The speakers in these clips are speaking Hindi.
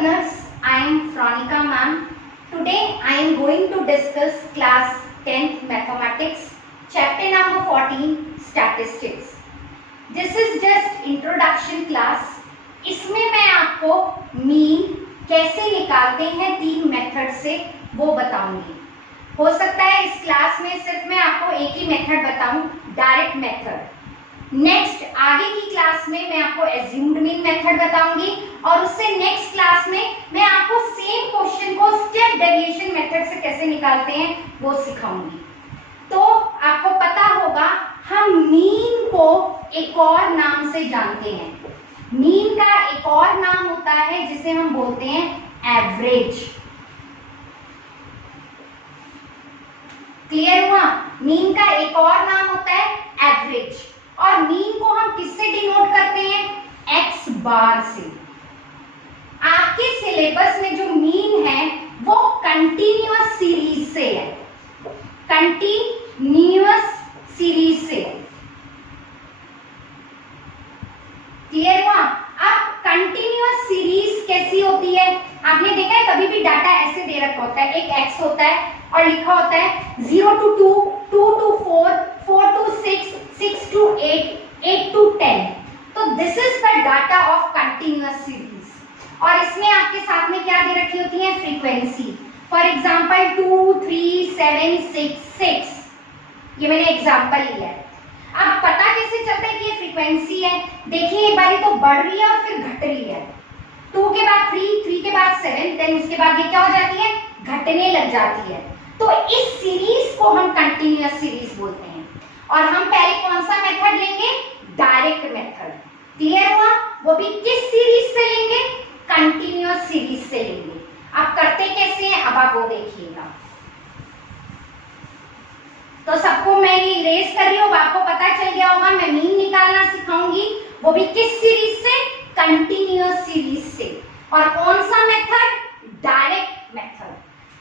learners, I am Fronica ma'am. Today I am going to discuss class 10th mathematics, chapter number 14 statistics. This is just introduction class. इसमें मैं आपको मीन कैसे निकालते हैं 3 मेथड से वो बताऊंगी. हो सकता है इस क्लास में सिर्फ मैं आपको एक ही मेथड बताऊं, डायरेक्ट मेथड. नेक्स्ट आगे की क्लास में मैं आपको एज्यूम्ड मीन मेथड बताऊंगी और उससे नेक्स्ट क्लास में मैं आपको सेम क्वेश्चन को स्टेप डेविएशन मेथड से कैसे निकालते हैं वो सिखाऊंगी. तो आपको पता होगा हम मीन को एक और नाम से जानते हैं. मीन का एक और नाम होता है जिसे हम बोलते हैं एवरेज. क्लियर हुआ? मीन का एक और नाम होता है एवरेज. और मीन को हम किससे डिनोट करते हैं? एक्स बार से. आपके सिलेबस में जो मीन है वो कंटिन्यूअस सीरीज से है. कंटिन्यूअस सीरीज से. क्लियर हुआ? अब कंटिन्यूअस सीरीज कैसी होती है? आपने देखा है कभी भी डाटा ऐसे दे रखा होता है, एक एक्स होता है और लिखा होता है 0 to 2, 2 to 4, 4 to 6, 6 to 8, 8 to 10. तो this is the data of continuous series. और इसमें आपके साथ में क्या दे रखी होती है? फ्रीक्वेंसी. For example 2, 3, 7, 6, 6. ये मैंने एग्जांपल लिया है. अब पता कैसे चलता है कि ये फ्रीक्वेंसी है? देखिए एक बार तो बढ़ रही है और फिर घट रही है. 2 के बाद 3, 3 के बाद 7, देन उसके बाद ये क्या हो जाती है? घटने लग जाती है. तो इस सीरीज को हम कंटिन्यूअस सीरीज बोलते हैं. और हम पहले कौन सा मेथड लेंगे? Direct method. क्लियर हुआ? वो भी किस सीरीज से लेंगे? कंटिन्यूअस सीरीज से लेंगे. अब करते कैसे हैं अब आप वो देखिएगा. तो सबको मैं ये इरेज कर रही हूँ, आपको पता चल गया होगा. मैं मीन निकालना सिखाऊंगी, वो भी किस सीरीज से? कंटिन्यूअस सीरीज से. और कौन सा मेथड? Direct method.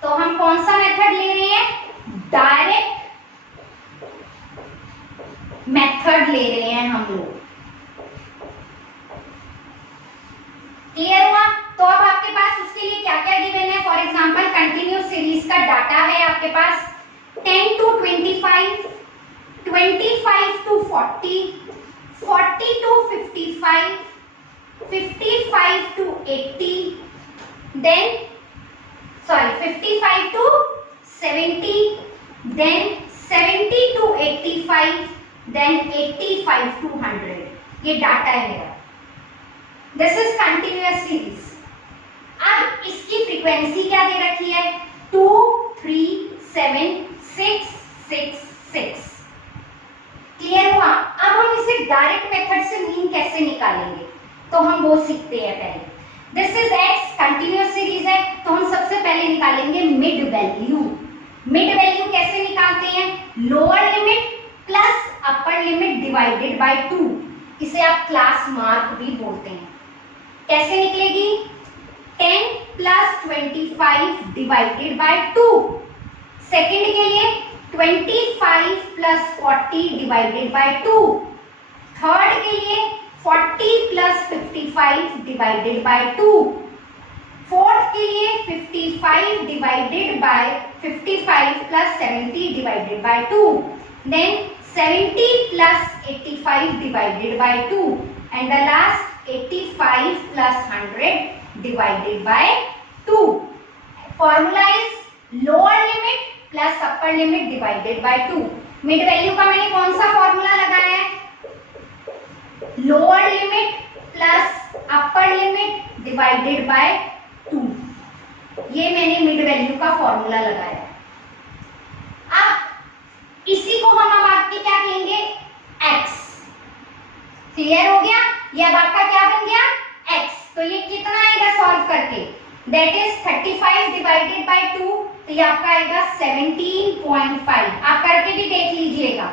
तो हम कौन सा मेथड ले रहे हैं? डायरेक्ट मेथड ले रहे हैं हम लोग. क्लियर हुआ? तो अब आपके पास उसके लिए क्या क्या गिवन है? फॉर एग्जांपल कंटिन्यूअस सीरीज का डाटा है आपके पास 10 to 25, 25 to 40, 40 to 55, 55 to 80, then 55 to 70, then 70 to 85, then 85 to 100. ये डाटा है मेरा. This is continuous series. अब इसकी फ्रीक्वेंसी क्या दे रखी है? 2, 3, 7, 6, 6, 6. क्लियर हुआ? अब हम इसे डायरेक्ट मेथड से मीन कैसे निकालेंगे तो हम वो सीखते हैं पहले. This is x, continuous series है, तो हम सबसे पहले निकालेंगे मिड वैल्यू. मिड वैल्यू कैसे निकालते हैं? Lower limit plus upper limit divided by 2. इसे आप क्लास मार्क भी बोलते हैं. कैसे निकलेगी? 10 प्लस 25 डिवाइडेड बाय 2. सेकेंड के लिए 25 प्लस 40 डिवाइडेड बाय 2. थर्ड के लिए 40 प्लस 55 डिवाइडेड बाय 2. फोर्थ के लिए 55 divided by 55 plus 70 divided by 2. Then 70 plus 85 divided by 2. And the last 85 plus 100 divided by 2. Formula is lower limit plus upper limit divided by 2. Mid value का मैंने कौन सा फॉर्मूला लगाया है? Lower limit plus upper limit divided by 2. ये मैंने मिड वैल्यू का फॉर्मूला लगाया. अब इसी को हम अब आपके क्या कहेंगे? x. क्लियर हो गया? ये अब आपका क्या बन गया? x. तो ये कितना आएगा सॉल्व करके? That is 35 divided by 2. तो ये आपका आएगा 17.5. आप करके भी देख लीजिएगा.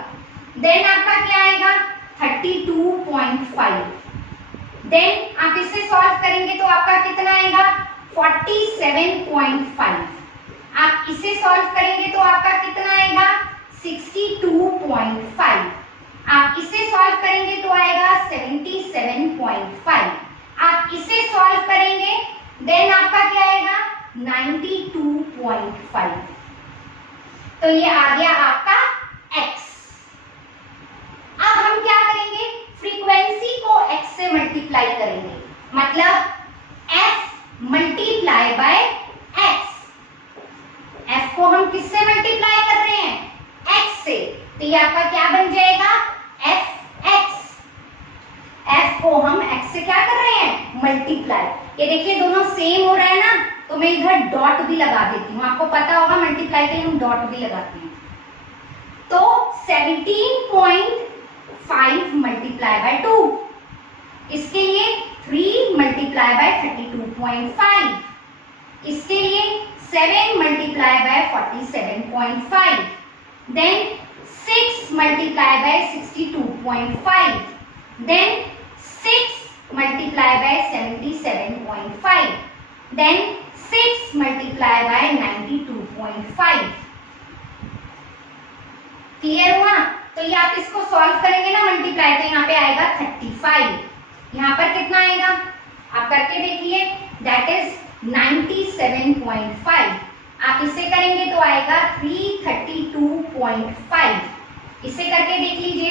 देन आपका क्या आएगा? 32.5. देन आप इसे सॉल्व करेंगे तो आपका कितना आएगा? 47.5. आप इसे सॉल्व करेंगे तो आपका कितना आएगा? 62.5. आप इसे सॉल्व करेंगे तो आएगा 77.5. आप इसे सॉल्व करेंगे देन आप 92.5। तो ये आ गया आपका x। अब हम क्या करेंगे, फ्रीक्वेंसी को x से मल्टीप्लाई करेंगे, मतलब f multiply by x। f को हम किससे मल्टीप्लाई कर रहे हैं, x से, तो ये आपका क्या बन जाएगा, fx। f को हम x से क्या कर रहे हैं, मल्टीप्लाई। ये देखिए दोनों सेम हो रहा है ना, तो मैं इधर डॉट भी लगा देती हूँ, आपको पता होगा मल्टीप्लाई के लिए हम डॉट भी लगाते हैं। तो 17.5 मल्टीप्लाई बाय 2, इसके लिए 3 मल्टीप्लाई बाय 32.5, इसके लिए 7 multiply by 47.5, then 6 multiply by 62.5, then 6 multiply by 77.5, then 6 multiply by 92.5। Clear हुआ। तो ये आप इसको सॉल्व करेंगे ना मल्टीप्लाई, तो यहाँ पे आएगा 35, यहाँ पर कितना आएगा आप करके देखिए, दैट इज 97.5। आप इसे करेंगे तो आएगा 332.5। इसे करके देख लीजिए,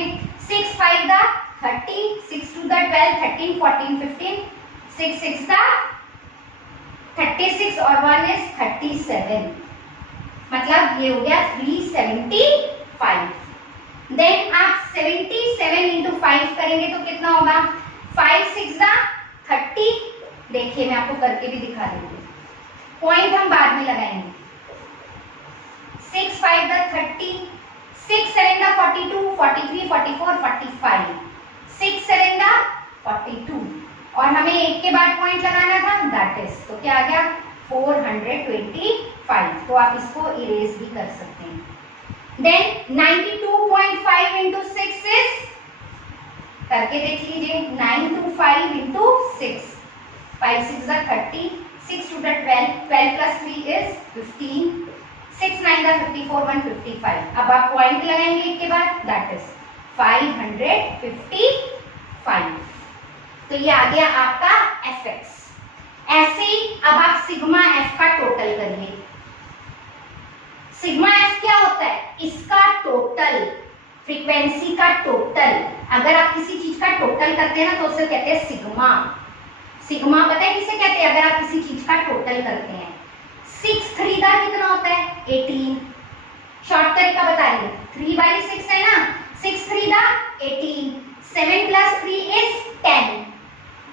6 5 दा 30, 6 2 दा 12, 13 14 15, 6 6 दा 36 और 1 इज 37, मतलब ये हो गया 375। देन आप 77 इंटू 5 करेंगे तो कितना होगा, 5 6 दा 30, देखिए मैं आपको करके भी दिखा दूंगी, पॉइंट हम बाद में लगाएंगे। 6 5 दा 30, 6 7 दा 42, 43 44 45, 6 7 दा 42, और हमें एक के बाद पॉइंट लगाना था, दैट इज, तो क्या आ गया 425। तो आप इसको इरेज भी कर सकते हैं। देन 92.5 इंटू 6 इज, करके देख लीजिए, 925 इंटू 6, 5 6 दा 30, 6 2 दा 12, 12 प्लस 3 इज 15, 6 9 दा 54, 155। अब आप पॉइंट लगाएंगे एक के बाद, दैट इज 555। तो ये आ गया आपका fx। ऐसे ही अब आप सिग्मा f का टोटल करिए। सिग्मा f क्या होता है, इसका टोटल, फ्रीक्वेंसी का टोटल। अगर आप किसी चीज का टोटल करते हैं ना तो उसे कहते हैं सिग्मा। सिग्मा पता है किसे कहते हैं, अगर आप किसी चीज का टोटल करते हैं। 6 3 दा कितना होता है, 18। शॉर्ट तरीका बता रही हूँ, 3 वाली 6 है ना, 6 3 दा 18, 7 plus 3 is 10,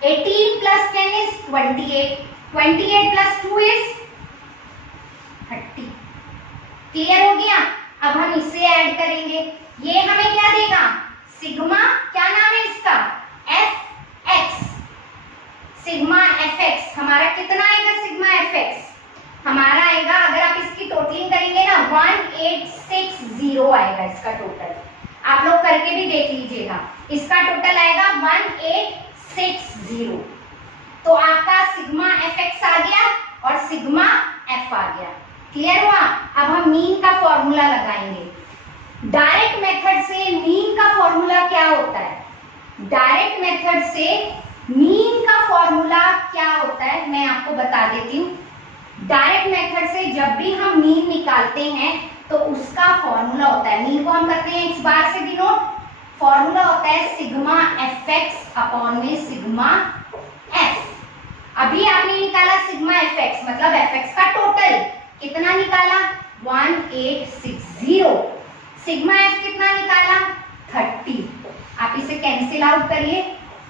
18 plus 10 is 28, 28 plus 2 is 30। Clear हो गया। अब हम इसे ऐड करेंगे, ये हमें क्या देगा, सिग्मा, क्या नाम है इसका, fx। सिग्मा fx हमारा कितना आएगा, सिग्मा fx हमारा आएगा, अगर आप इसकी टोटलिंग करेंगे ना 1860 आएगा इसका टोटल। आप लोग करके भी देख लीजिएगा, इसका टोटल आएगा 1860। तो आपका सिग्मा fx आ गया और सिग्मा f आ गया। क्लियर हुआ। अब हम मीन का फॉर्मूला लगाएंगे। डायरेक्ट मेथड से मीन का फॉर्मूला क्या होता है, डायरेक्ट मेथड से मीन का फॉर्मूला क्या होता है मैं आपको बता देती हूँ। डायरेक्ट मेथड से जब भी हम मीन निकालते हैं तो उसका फॉर्मूला होता है, मीन को हम करते हैं x बार से डिनोट, फॉर्मूला होता है सिग्मा fx अपॉन में सिग्मा f। अभी आपने निकाला सिग्मा fx, मतलब fx का टोटल कितना निकाला, 1860। सिग्मा f कितना निकाला, 30। आप इसे कैंसिल आउट करिए,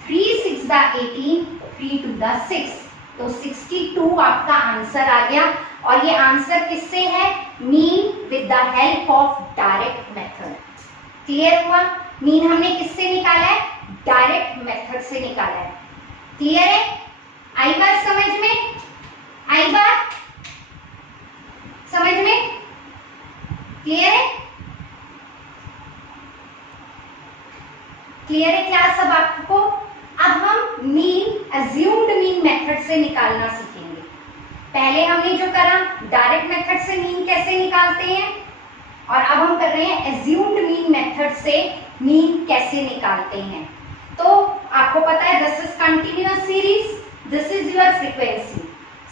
3 6 दा 18, 3 2 दा 6, तो 62 आपका आंसर आ गया। और ये आंसर किससे है, mean with the help of direct method. Clear हुआ। मीन हमने किससे निकाला है, डायरेक्ट मेथड से निकाला है। क्लियर है, आई बात समझ में, आई बात समझ में, क्लियर है, क्लियर है क्लास। अब आपको, अब हम मीन, अज्यूम्ड मीन मेथड से निकालना सीखेंगे। पहले हमने जो करा डायरेक्ट मेथड से मीन कैसे निकालते हैं, और अब हम कर रहे हैं अज्यूम्ड मीन मेथड से मीन कैसे निकालते हैं। तो आपको पता है this is continuous series, this is your frequency.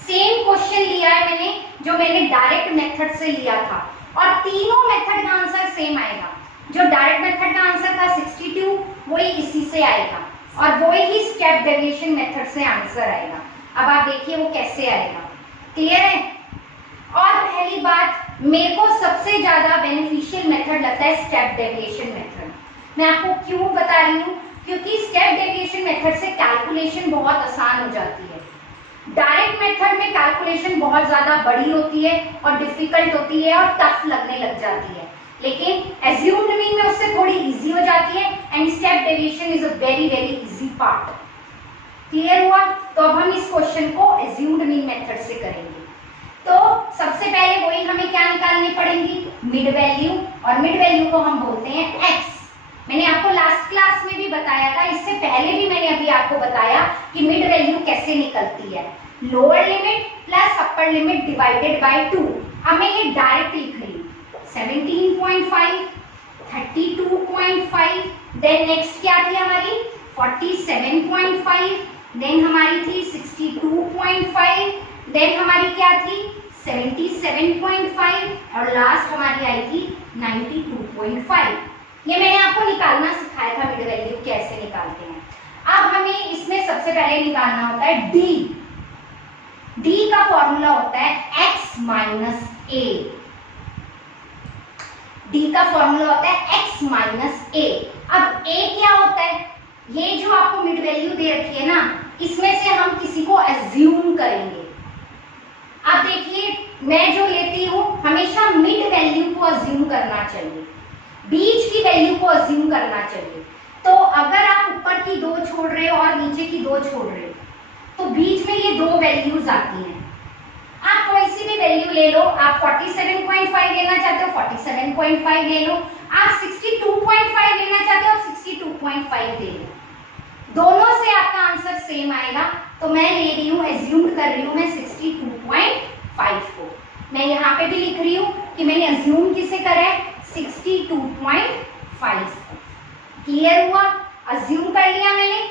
Same question लिया है मैंने, जो मैंने डायरेक्ट मेथड से लिया था, और तीनों मेथड का आंसर सेम आएगा। जो डायरेक्ट मेथड का आंसर था 62, वही इसी से आएगा, और वही स्टेप डेविएशन मेथड से आंसर आएगा। अब आप देखिए वो कैसे आएगा। क्लियर है? और पहली बात, मेरे को सबसे ज्यादा बेनिफिशियल मेथड लगता है स्टेप डेविएशन मेथड। मैं आपको क्यों बता रही हूँ, क्योंकि स्टेप डेविएशन मेथड से कैलकुलेशन बहुत आसान हो जाती है। डायरेक्ट मेथड में कैलकुलेशन बहुत ज्यादा बड़ी होती है और डिफिकल्ट होती है और टफ लगने लग जाती है, लेकिन एज्यूम्ड मीन में उससे थोड़ी इजी हो जाती है, and step deviation is a very very easy part. Clear हुआ? तो अब हम इस क्वेश्चन को एज्यूम्ड मीन मेथड से करेंगे। तो सबसे पहले वही हमें क्या निकालनी पड़ेगी, मिड वैल्यू, और मिड वैल्यू को हम बोलते हैं x। मैंने आपको लास्ट क्लास में भी बताया था, इससे पहले भी मैंने अभी आपको बताया कि मिड वैल्यू कैसे निकलती है, lower limit plus upper limit divided by 2। अब मैं ये डायरेक्ट लिख रही हूँ 17.5, 32.5, देन नेक्स्ट क्या थी हमारी 47.5, देन हमारी थी 62.5, देन हमारी क्या थी 77.5, और लास्ट हमारी आई थी 92.5। ये मैंने आपको निकालना सिखाया था मिड वैल्यू कैसे निकालते हैं। अब हमें इसमें सबसे पहले निकालना होता है डी। डी का फॉर्मूला होता है x माइनस ए। डी का फॉर्मूला होता है x माइनस ए। अब a क्या होता है, ये जो आपको मिड वैल्यू दे रखी है ना, इसमें से हम किसी को एज्यूम करेंगे। अब देखिए, मैं जो लेती हूँ हमेशा मिड वैल्यू को एज्यूम करना चाहिए, बीच की वैल्यू को एज्यूम करना चाहिए। तो अगर आप ऊपर की दो छोड़ रहे हो और नीचे की दो छोड़ रहे हो, तो बीच में ये दो वैल्यूज आती हैं। आप कोई सी भी वैल्यू ले लो, आप 47.5 लेना चाहते हो 47.5 ले लो, आप 62.5 लेना चाहते हो 62.5 ले लो, दोनों से आपका आंसर सेम आएगा। तो मैं ले रही हूँ, एज्यूम कर रही हूँ मैं 62.5 को। मैं यहाँ पे भी लिख रही हूँ कि मैंने एज्यूम किसे करा है 62.5। क्लियर हुआ? एज्यूम कर लिया मैंने।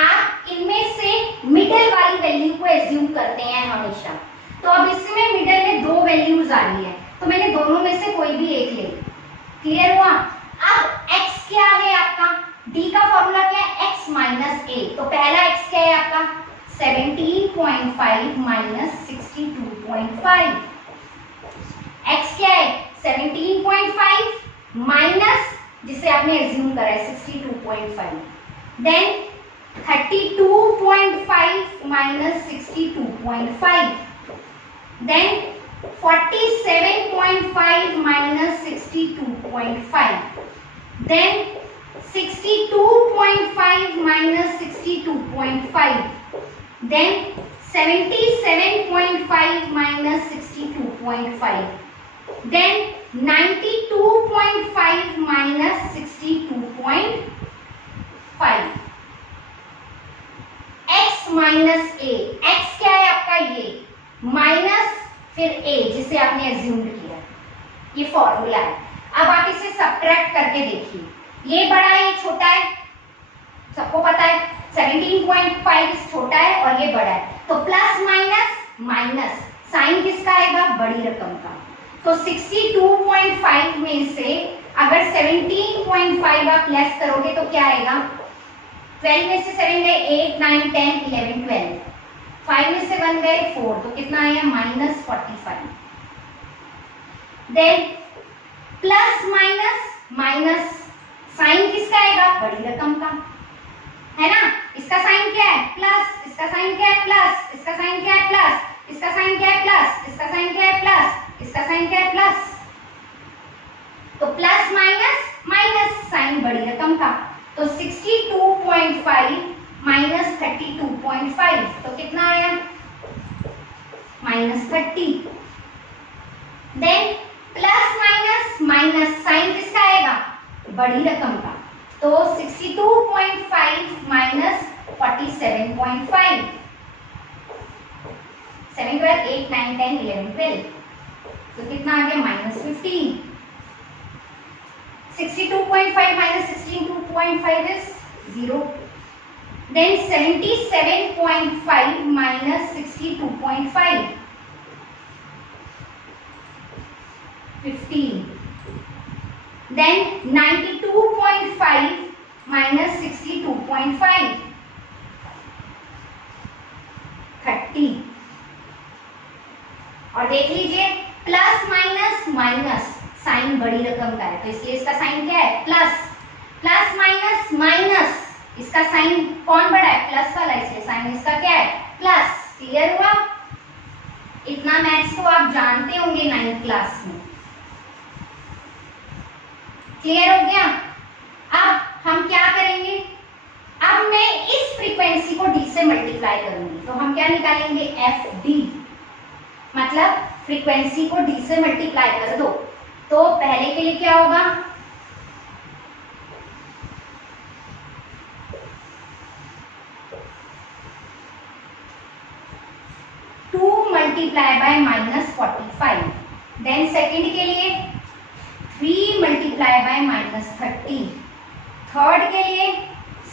आप इनमें से मिडिल वाली वैल्यू को एज्यूम करते हैं हमेशा। तो अब इसमें मिडिल में दो वैल्यूज आ रही है, तो मैंने दोनों में से कोई भी एक ले ली। क्लियर हुआ? अब x क्या है आपका, d का फॉर्मूला क्या है x माइनस ए। तो पहला x क्या है आपका 17.5 माइनस 62.5। x क्या है 17.5 माइनस जिसे आपने एज्यूम करा है 62.5, then 32.5 minus 62.5, then 47.5 minus 62.5, then 62.5 minus 62.5, then 77.5 minus 62.5, then 92.5 minus 62.5. x minus ए, x क्या है आपका ये माइनस फिर a जिसे आपने एज्यूम्ड किया, ये फॉर्मूला है। अब आप इसे सबट्रैक्ट करके देखिए, ये बड़ा है ये छोटा है, सबको पता है 17.5 छोटा है और ये बड़ा है, तो प्लस माइनस माइनस साइन किसका आएगा बड़ी रकम का। तो 62.5 में से अगर 17.5 आप लेस करोगे तो क्या आएगा, 12 में से 7 गए 8 9 10 11 12, 5 में से 1 गए 4, तो कितना आया -45। Then plus minus minus sign किसका आएगा बड़ी रकम का, है ना। इसका साइन क्या है प्लस, इसका साइन क्या है प्लस, इसका साइन क्या है प्लस, इसका साइन क्या है प्लस, इसका साइन क्या है प्लस, इसका साइन क्या है प्लस। तो प्लस माइनस माइनस साइन बड़ी रकम का, तो 62.5 माइनस 32.5 तो कितना आया -30। Then plus minus minus sign किसका आएगा बड़ी रकम का, तो 62.5 माइनस 47.5, 7 12 8 9 10 11 12, तो कितना आ गया -15। 62.5 minus 62.5 is 0. Then 77.5 minus 62.5. 15. Then 92.5 minus 62.5, 30. और देख लीजिए प्लस माइनस माइनस, साइन बड़ी रकम का है तो इसलिए इसका साइन क्या है प्लस, प्लस माइनस माइनस, इसका साइन कौन बड़ा है प्लस वाला, इसलिए साइन इसका क्या है प्लस। क्लियर हुआ? इतना मैथ्स तो आप जानते होंगे 9th क्लास में। क्लियर हो गया? अब हम क्या करेंगे, अब मैं इस फ्रीक्वेंसी को डी से मल्टीप्लाई करूंगी तो हम क्या निकालेंगे एफ डी, मतलब फ्रीक्वेंसी को डी से मल्टीप्लाई कर दो तो पहले के लिए क्या होगा, मल्टीप्लाई बाय -45, देन सेकंड के लिए 3 मल्टीप्लाई बाय -30, थर्ड के लिए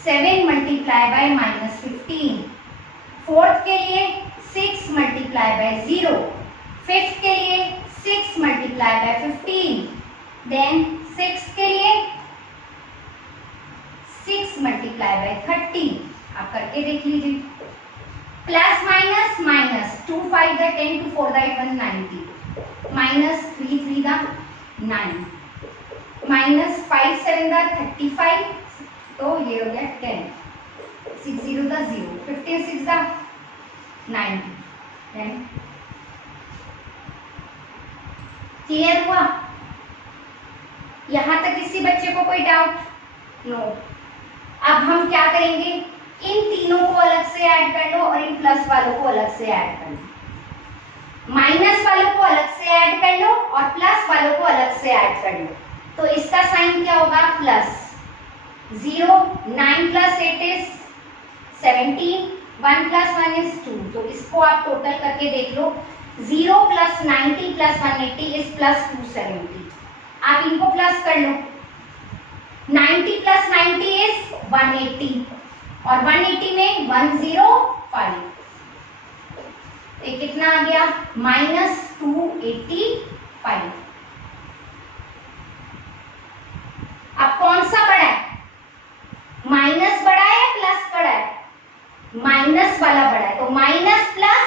7 मल्टीप्लाई बाय -15, फोर्थ के लिए 6 मल्टीप्लाई बाय 0, फिफ्थ के लिए 6 मल्टीप्लाई बाय 15, देन सिक्स के लिए 6 मल्टीप्लाई बाय 30। आप करके देख लीजिए, plus minus minus, 2 5 the 10, 2 4 the 8 190, minus 3 3 the 9, minus 5 7 the 35, तो ये हो गया 10, 6 0 द 0, 15 6 द 90, 10। क्लियर हुआ? यहां तक किसी बच्चे को कोई डाउट? नो। अब हम क्या करेंगे, इन तीनों को अलग से ऐड कर लो और इन प्लस वालों को अलग से ऐड कर लो, माइनस वालों को अलग से ऐड कर लो और प्लस वालों को अलग से ऐड कर लो। तो इसका साइन क्या होगा plus, 0, 9 plus 8 is 17, 1 plus 1 is 2, तो इसको आप टोटल करके देख लो, 0 प्लस 90 प्लस 180 इज प्लस 270। आप इनको प्लस कर लो, 90 प्लस 90 इज 180 और 180 में 105, ये कितना आ गया -285। अब कौन सा बड़ा है, माइनस बड़ा है या प्लस बड़ा है, माइनस वाला बड़ा है, तो minus plus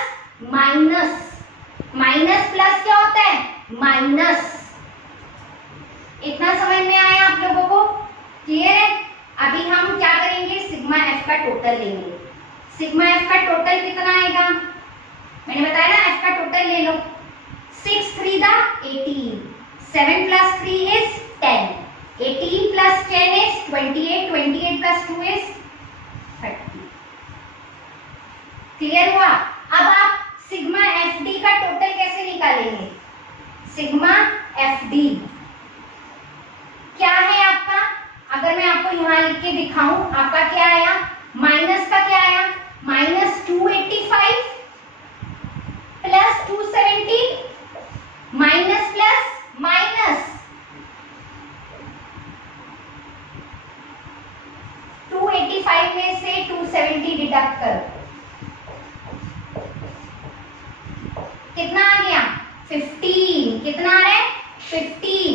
minus, minus plus क्या होता है माइनस। इतना समझ में आया आप लोगों को? क्लियर है? अभी हम क्या करेंगे, सिग्मा एफ का टोटल लेंगे। सिग्मा एफ का टोटल कितना आएगा, मैंने बताया ना एफ का टोटल ले लो, 6 3 the 18, 7 plus 3 is 10, 18 plus 10 is 28, 28 plus 2 is 30। Clear हुआ? अब आप सिग्मा एफ डी का टोटल कैसे निकालेंगे, सिग्मा एफ डी क्या है आपका, अगर मैं आपको यहां लिख के दिखाऊं, आपका क्या आया, माइनस का क्या आया -285 प्लस 270 माइनस प्लस माइनस, 285 में से 270 डिडक्ट करो, कितना आ गया 15, कितना आ रहा है 15,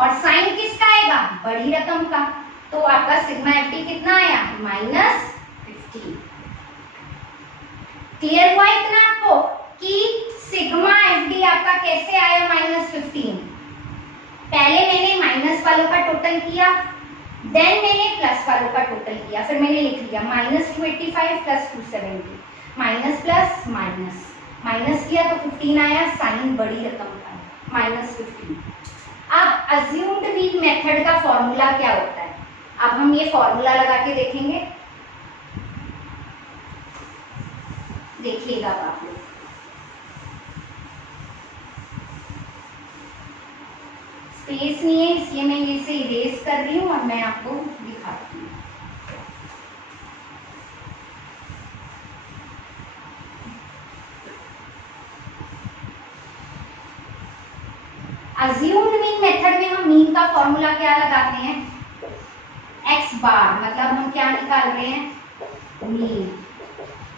और साइन किसका आएगा बड़ी रकम का, तो आपका सिग्मा एफ डी कितना आया -15। क्लियर हुआ इतना आपको कि सिग्मा एफ डी आपका कैसे आया -15। पहले मैंने माइनस वालों का टोटल किया, देन मैंने प्लस वालों का टोटल किया, फिर मैंने लिख लिया -285 plus 270, minus plus minus, minus किया तो 15 आया, साइन बड़ी रकम का -15। अब अज्यूम्ड मीन मेथड का फॉर्मूला क्या होता है, अब हम ये फॉर्मूला लगा के देखेंगे, देखिएगा आप लोग। स्पेस नहीं है इसलिए मैं ये से इरेज कर रही हूं और मैं आपको दिखाती हूँ। अज्यूम्ड मीन मेथड में हम मीन का फॉर्मूला क्या लगाते हैं, x बार, मतलब हम क्या निकाल रहे हैं मीन,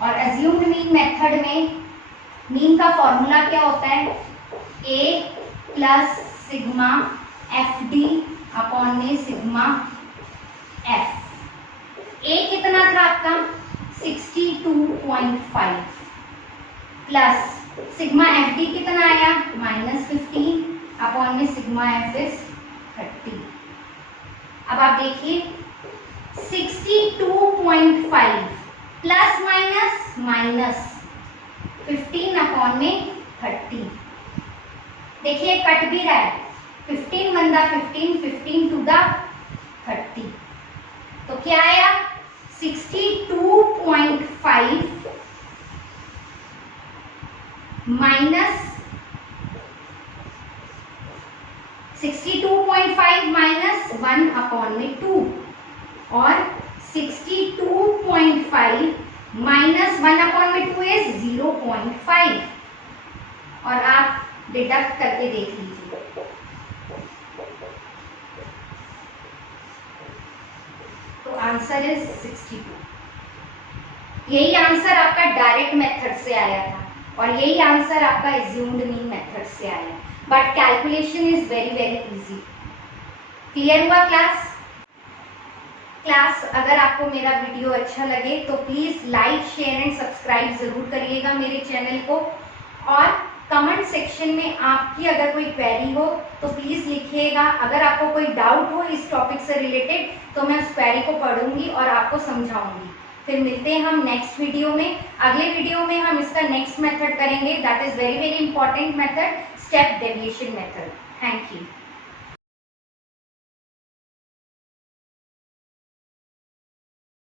और अज्यूम्ड मीन मेथड में मीन का फॉर्मूला क्या होता है a plus sigma F D upon में सिग्मा एफ। ए कितना था आपका 62.5 प्लस सिग्मा एफ डी कितना आया -15 अपॉन में सिग्मा एफ इज 30। अब आप देखिए 62.5 प्लस माइनस 15 अपॉन में 30। देखिए कट भी रहा है 15 बंदा 15 टू द 30, तो क्या आया 62.5 माइनस 62.5 माइनस 1 अपॉन में 2 और 62.5 माइनस 1 अपॉन में 2 इज 0.5 और आप डिडक्ट करके देख लीजिए। तो आंसर इज 62। यही आंसर आपका डायरेक्ट मेथड से आया था और यही आंसर आपका एज्यूम्ड मीन मेथड से आया, but calculation is very very easy. Clear हुआ क्लास? अगर आपको मेरा वीडियो अच्छा लगे तो please like share and subscribe जरूर करिएगा मेरे चैनल को, और कमेंट सेक्शन में आपकी अगर कोई क्वेरी हो तो प्लीज लिखिएगा। अगर आपको कोई डाउट हो इस टॉपिक से रिलेटेड तो मैं उस क्वेरी को पढ़ूंगी और आपको समझाऊंगी। फिर मिलते हैं हम नेक्स्ट वीडियो में। अगले वीडियो में हम इसका नेक्स्ट मेथड करेंगे, that is very very important method, step deviation method. Thank you.